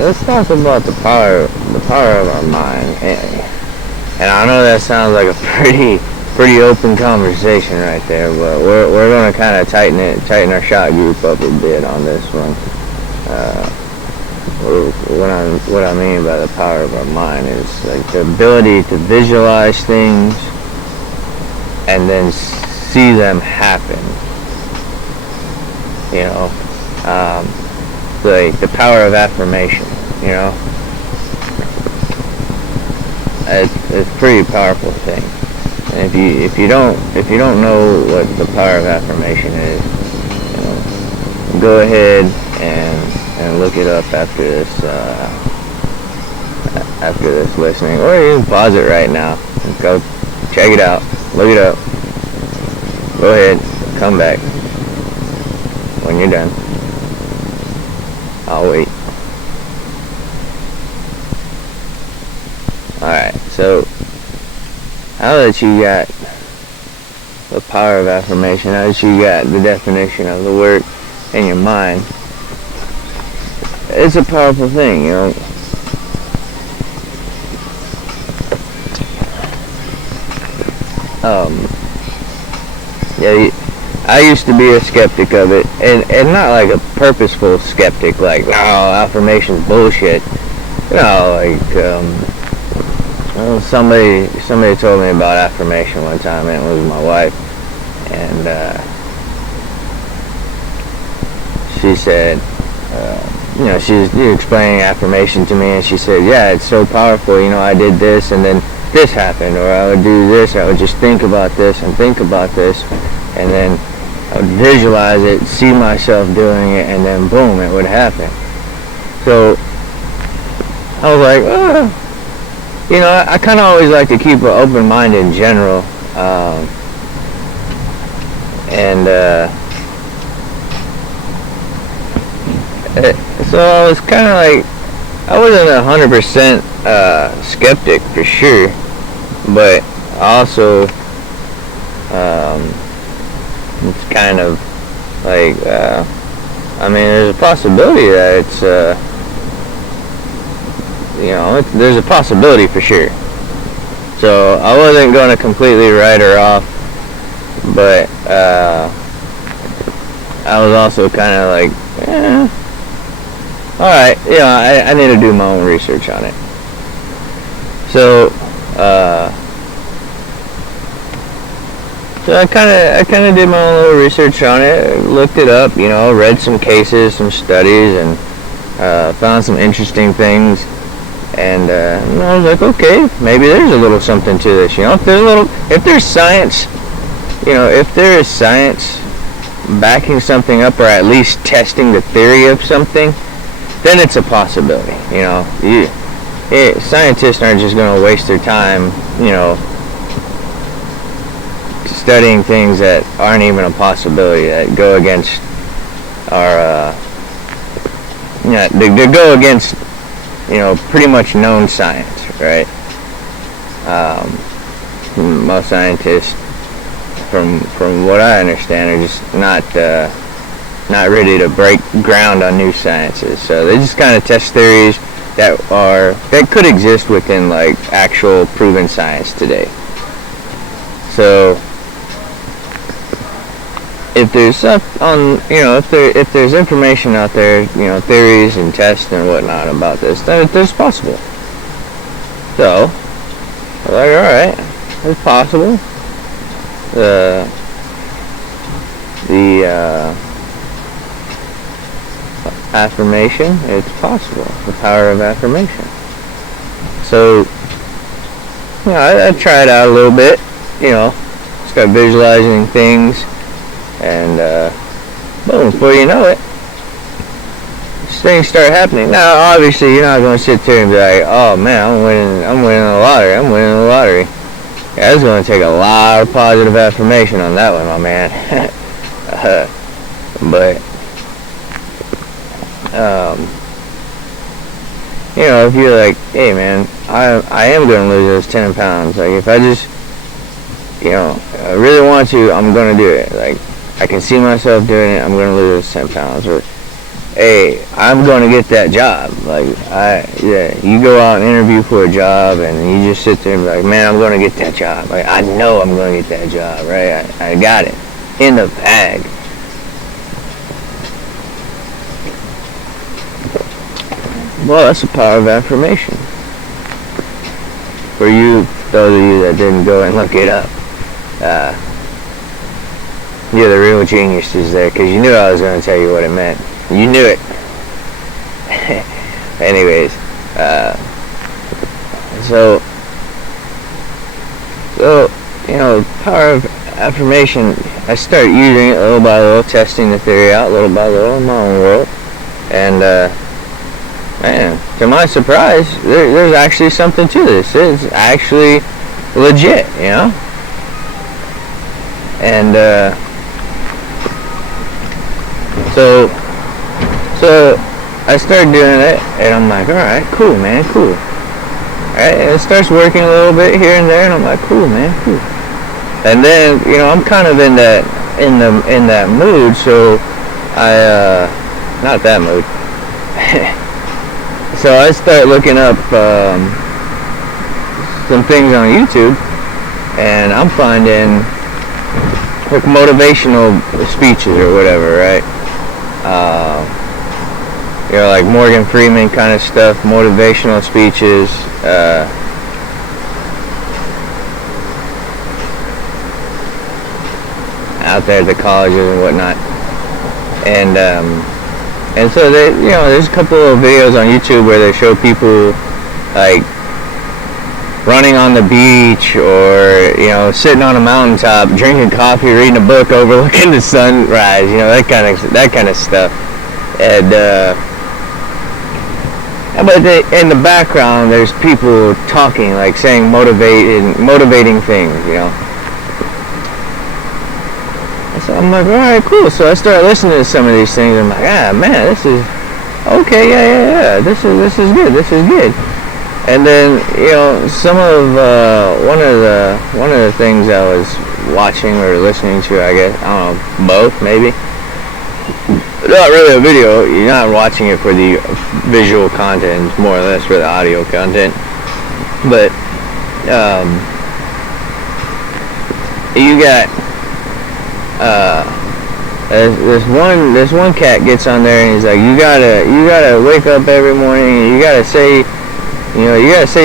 let's talk about the power of our mind. And I know that sounds like a pretty open conversation right there, but we're gonna kind of tighten our shot group up a bit on this one. What I mean by the power of our mind is like the ability to visualize things and then see them happen. You know, like the power of affirmation. You know, it's a pretty powerful thing. And if you don't know what the power of affirmation is, you know, go ahead and look it up after this listening, or you can pause it right now and go check it out, look it up. Go ahead, come back when you're done. I'll wait. Alright, so now that you got the power of affirmation, now that you got the definition of the word in your mind, it's a powerful thing, you know. Yeah, I used to be a skeptic of it, and not like a purposeful skeptic, like, no, affirmation's bullshit. You know, like, well, somebody told me about affirmation one time, and it was my wife, and she said, you know, she was explaining affirmation to me, and she said, yeah, it's so powerful, you know, I did this, and then this happened, or I would do this, I would just think about this, and then I would visualize it, see myself doing it, and then boom, it would happen. So I was like, oh, you know, I kind of always like to keep an open mind in general, so I was kind of like, I wasn't 100% skeptic for sure, but also it's kind of like, I mean, there's a possibility that it's, you know, there's a possibility for sure. So I wasn't going to completely write her off, but I was also kind of like, alright, yeah, I need to do my own research on it. So I kind of did my own little research on it, looked it up, you know, read some cases, some studies, and found some interesting things. And I was like, okay, maybe there's a little something to this, you know. If there's science, you know, if there is science backing something up, or at least testing the theory of something, then it's a possibility, you know. Scientists aren't just going to waste their time, you know, studying things that aren't even a possibility, that go against our, yeah, they go against, you know, pretty much known science, right? Most scientists, from what I understand, are just not ready to break ground on new sciences. So they just kind of test theories that could exist within like actual proven science today. So if there's stuff on, you know, if there's information out there, you know, theories and tests and whatnot about this, then it's possible. So I'm like, all right, it's possible. The affirmation, it's possible. The power of affirmation. So, you know, I tried out a little bit, you know, start visualizing things, and boom, before you know it, things start happening. Now, obviously, you're not going to sit there and be like, oh man, I'm winning the lottery. Yeah, it's going to take a lot of positive affirmation on that one, my man. But you know, if you're like, hey man, I am going to lose those 10 pounds. Like, if I just, you know, I really want to, I'm going to do it. Like, I can see myself doing it, I'm going to lose those 10 pounds. Or hey, I'm going to get that job. Like, you go out and interview for a job, and you just sit there and be like, man, I'm going to get that job. Like, I know I'm going to get that job, right? I got it in the bag. Well, that's the power of affirmation. For you, those of you that didn't go and look it up, you're the real geniuses there, because you knew I was going to tell you what it meant. You knew it. Anyways, so you know, power of affirmation, I started using it little by little, testing the theory out little by little in my own world, and man, to my surprise, there's actually something to this. It's actually legit, you know? And so I started doing it, and I'm like, alright, cool, man, cool. Alright, and it starts working a little bit here and there, and I'm like, cool, man, cool. And then, you know, I'm kind of in that mood, so not that mood. So I start looking up some things on YouTube, and I'm finding like motivational speeches or whatever, right? You know, like Morgan Freeman kind of stuff, motivational speeches. Out there at the colleges and whatnot, and so they, you know, there's a couple of videos on YouTube where they show people like running on the beach, or, you know, sitting on a mountaintop, drinking coffee, reading a book, overlooking the sunrise, you know, that kind of stuff. And but in the background, there's people talking, like saying motivating things, you know. So I'm like, alright, cool. So I started listening to some of these things. I'm like, man, this is okay. Yeah. This is good. This is good. And then, you know, some of one of the things I was watching or listening to, I guess, I don't know, both maybe. Not really a video. You're not watching it for the visual content, it's more or less for the audio content. But you got this one cat gets on there and he's like, you gotta wake up every morning and you gotta say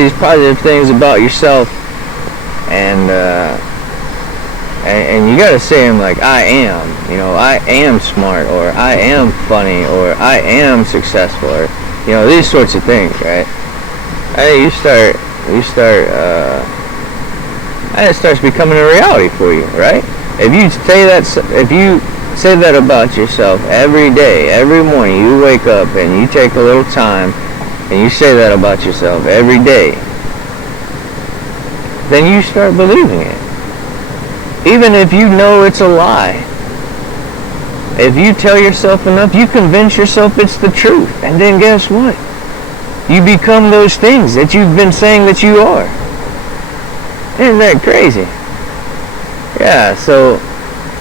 these positive things about yourself, and you gotta say them like, I am smart, or I am funny, or I am successful, or, you know, these sorts of things, right? And it starts becoming a reality for you, right? If you say that about yourself every day, every morning you wake up and you take a little time and you say that about yourself every day, then you start believing it. Even if you know it's a lie. If you tell yourself enough, you convince yourself it's the truth. And then guess what? You become those things that you've been saying that you are. Isn't that crazy? Yeah, so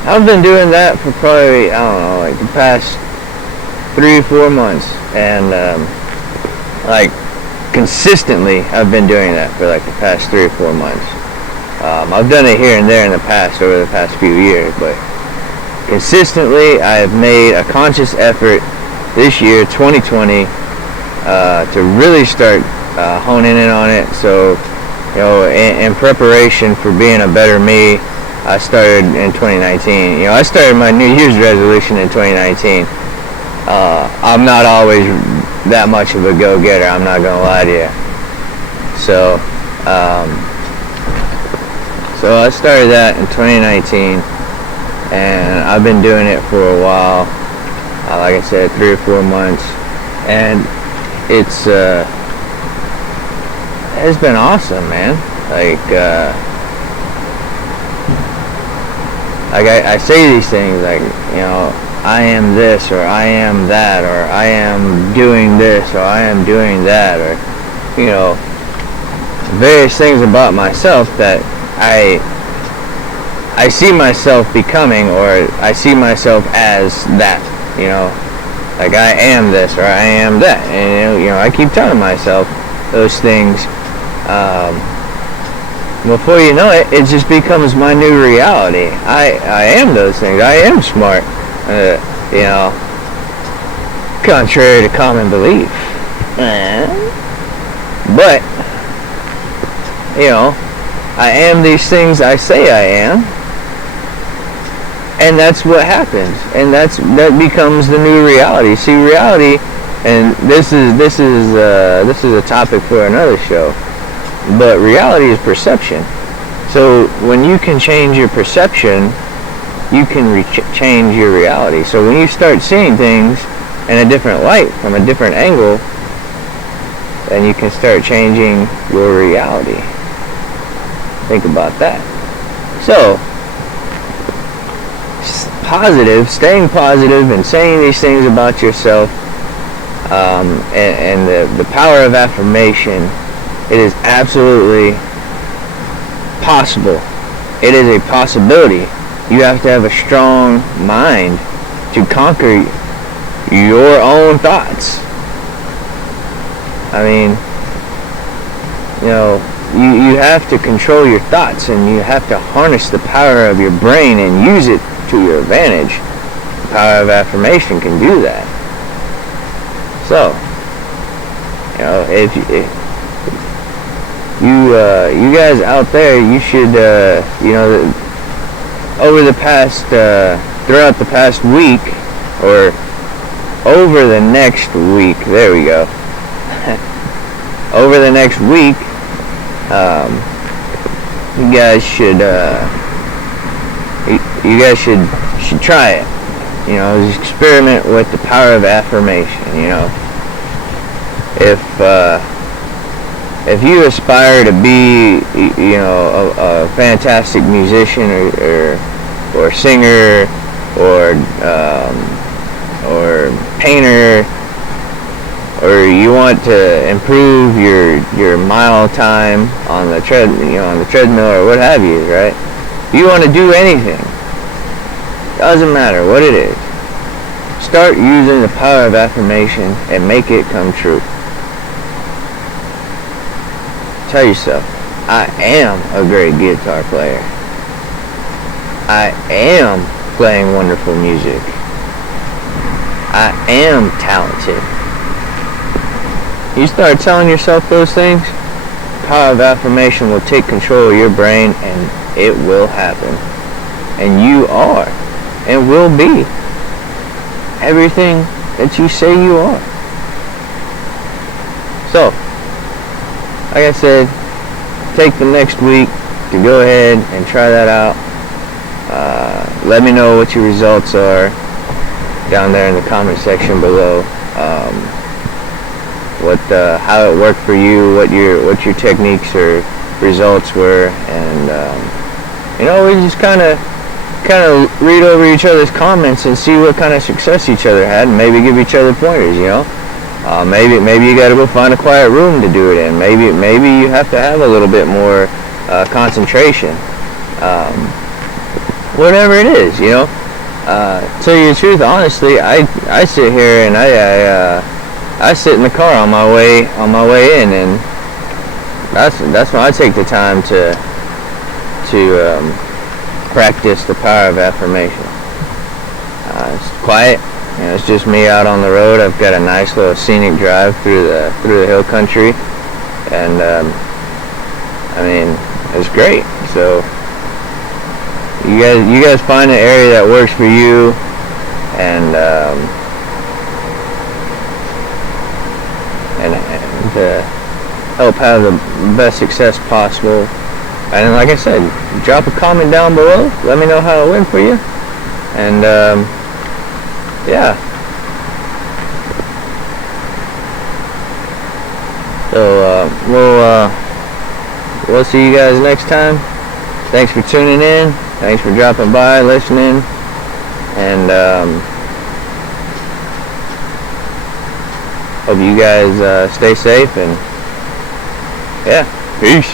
I've been doing that for probably, I don't know, like the past 3 or 4 months. And like consistently I've been doing that for like the past 3 or 4 months. I've done it here and there in the past, over the past few years, but consistently I've made a conscious effort this year, 2020, to really start honing in on it. So, you know, in preparation for being a better me, I started in 2019. You know, I started my New Year's resolution in 2019. I'm not always that much of a go-getter, I'm not gonna lie to you. So I started that in 2019, and I've been doing it for a while. Like I said, 3 or 4 months, and it's been awesome, man. Like I say these things like, you know, I am this, or I am that, or I am doing this, or I am doing that, or, you know, various things about myself that I see myself becoming, or I see myself as that, you know. Like, I am this or I am that. And, you know, I keep telling myself those things. Before you know it, it just becomes my new reality. I am those things. I am smart. You know, contrary to common belief. But, you know, I am these things I say I am. And that's what happens. And that becomes the new reality. See, reality, and this is a topic for another show. But reality is perception. So when you can change your perception, you can change your reality. So when you start seeing things in a different light, from a different angle, then you can start changing your reality. Think about that. So, staying positive and saying these things about yourself, and the power of affirmation, it is absolutely possible. It is a possibility. You have to have a strong mind to conquer your own thoughts. I mean, you know, you have to control your thoughts, and you have to harness the power of your brain and use it to your advantage. The power of affirmation can do that. So, you know, if you guys out there, you should, you know, throughout the past week, or over the next week, there we go. Over the next week, you guys should try it. You know, just experiment with the power of affirmation. You know, if you aspire to be, you know, a fantastic musician or singer or painter, or you want to improve your mile time on the treadmill or what have you, right? If you want to do anything, doesn't matter what it is, start using the power of affirmation and make it come true. Tell yourself, I am a great guitar player. I am playing wonderful music. I am talented. You start telling yourself those things, the power of affirmation will take control of your brain, and it will happen. And you are, and will be, everything that you say you are. So, like I said, take the next week to go ahead and try that out. Let me know what your results are down there in the comment section below. How it worked for you, what your techniques or results were, and you know, we just kind of read over each other's comments and see what kind of success each other had, and maybe give each other pointers. You know, maybe you got to go find a quiet room to do it in. Maybe you have to have a little bit more concentration. Whatever it is, you know. Tell you the truth, honestly, I sit here and I sit in the car on my way in, and that's when I take the time to practice the power of affirmation. It's quiet, you know, it's just me out on the road. I've got a nice little scenic drive through the hill country, and I mean, it's great. So you guys find an area that works for you, and to help have the best success possible. And like I said, drop a comment down below. Let me know how it went for you. And yeah. So we'll see you guys next time. Thanks for tuning in. Thanks for dropping by, listening, and hope you guys stay safe, and yeah, peace.